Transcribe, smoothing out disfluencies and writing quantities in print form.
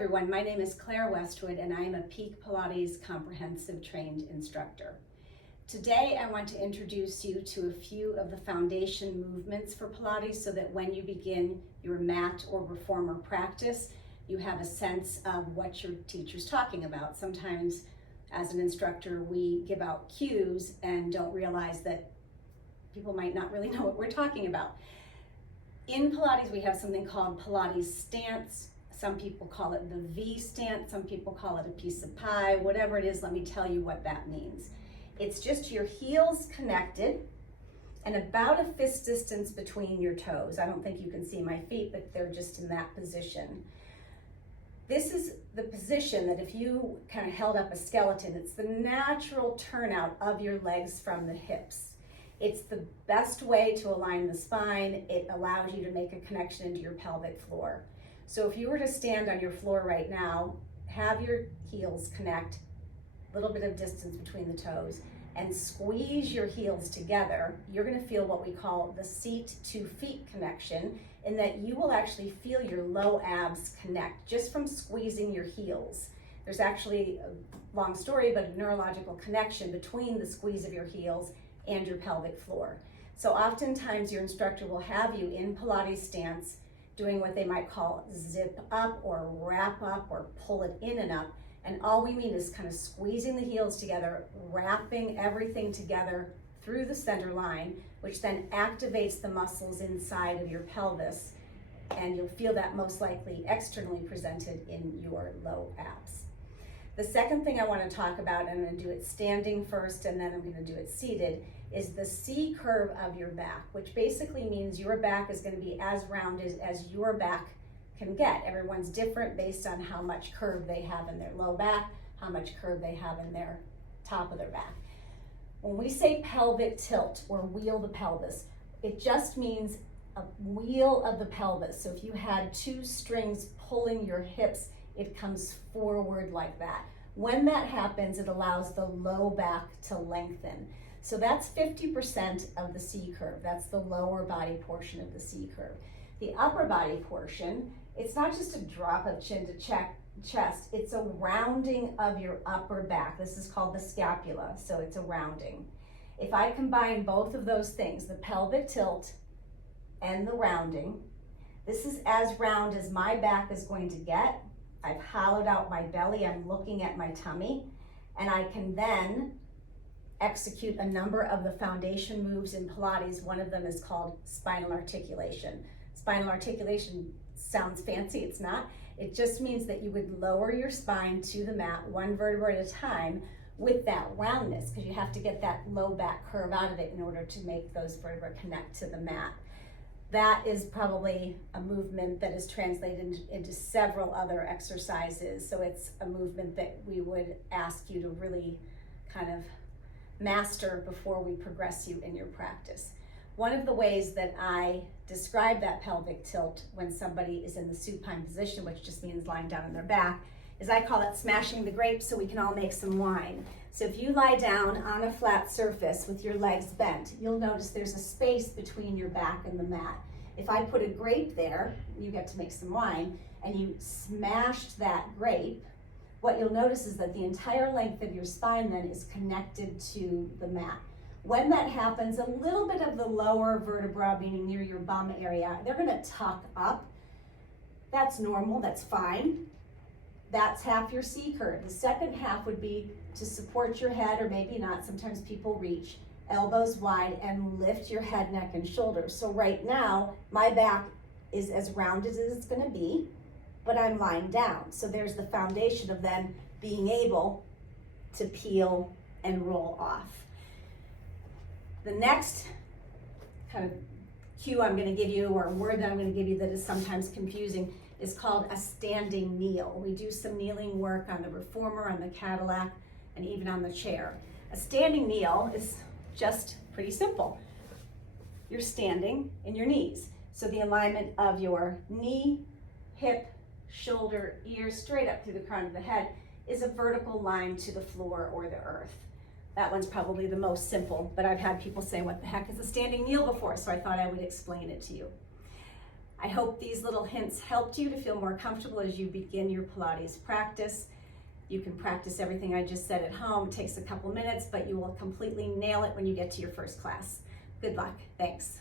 everyone, my name is Claire Westwood and I am a Peak Pilates Comprehensive Trained Instructor. Today I want to introduce you to a few of the foundation movements for Pilates so that when you begin your mat or reformer practice, you have a sense of what your teacher's talking about. Sometimes as an instructor we give out cues and don't realize that people might not really know what we're talking about. In Pilates we have something called Pilates stance. Some people call it the V stance, some people call it a piece of pie, whatever it is, let me tell you what that means. It's just your heels connected and about a fist distance between your toes. I don't think you can see my feet, but they're just in that position. This is the position that if you kind of held up a skeleton, it's the natural turnout of your legs from the hips. It's the best way to align the spine. It allows you to make a connection into your pelvic floor. So if you were to stand on your floor right now, have your heels connect, a little bit of distance between the toes, and squeeze your heels together, you're gonna feel what we call the seat to feet connection, in that you will actually feel your low abs connect just from squeezing your heels. There's actually a long story, but a neurological connection between the squeeze of your heels and your pelvic floor. So oftentimes your instructor will have you in Pilates stance doing what they might call zip up or wrap up or pull it in and up. And all we mean is kind of squeezing the heels together, wrapping everything together through the center line, which then activates the muscles inside of your pelvis. And you'll feel that most likely externally presented in your low abs. The second thing I want to talk about, and I'm going to do it standing first and then I'm going to do it seated, is the C curve of your back, which basically means your back is going to be as rounded as your back can get. Everyone's different based on how much curve they have in their low back, how much curve they have in their top of their back. When we say pelvic tilt or wheel the pelvis, it just means a wheel of the pelvis. So if you had two strings pulling your hips, it comes forward like that. When that happens, it allows the low back to lengthen. So that's 50% of the C curve. That's the lower body portion of the C curve. The upper body portion, it's not just a drop of chin to chest, it's a rounding of your upper back. This is called the scapula, so it's a rounding. If I combine both of those things, the pelvic tilt and the rounding, this is as round as my back is going to get. I've hollowed out my belly, I'm looking at my tummy, and I can then execute a number of the foundation moves in Pilates. One of them is called spinal articulation. Spinal articulation sounds fancy, it's not. It just means that you would lower your spine to the mat one vertebra at a time with that roundness, because you have to get that low back curve out of it in order to make those vertebrae connect to the mat. That is probably a movement that is translated into several other exercises. So it's a movement that we would ask you to really kind of master before we progress you in your practice. One of the ways that I describe that pelvic tilt when somebody is in the supine position, which just means lying down on their back, is I call it smashing the grapes so we can all make some wine. So if you lie down on a flat surface with your legs bent, you'll notice there's a space between your back and the mat. If I put a grape there, you get to make some wine, and you smashed that grape, what you'll notice is that the entire length of your spine then is connected to the mat. When that happens, a little bit of the lower vertebra, meaning near your bum area, they're gonna tuck up. That's normal, that's fine. That's half your C curve. The second half would be to support your head, or maybe not, sometimes people reach, elbows wide, and lift your head, neck, and shoulders. So right now, my back is as rounded as it's gonna be, but I'm lying down. So there's the foundation of then being able to peel and roll off. The next kind of cue I'm gonna give you, or word that I'm gonna give you that is sometimes confusing, is called a standing kneel. We do some kneeling work on the reformer, on the Cadillac, and even on the chair. A standing kneel is just pretty simple. You're standing in your knees. So the alignment of your knee, hip, shoulder, ear, straight up through the crown of the head is a vertical line to the floor or the earth. That one's probably the most simple, but I've had people say, what the heck is a standing kneel before? So I thought I would explain it to you. I hope these little hints helped you to feel more comfortable as you begin your Pilates practice. You can practice everything I just said at home. It takes a couple minutes, but you will completely nail it when you get to your first class. Good luck. Thanks.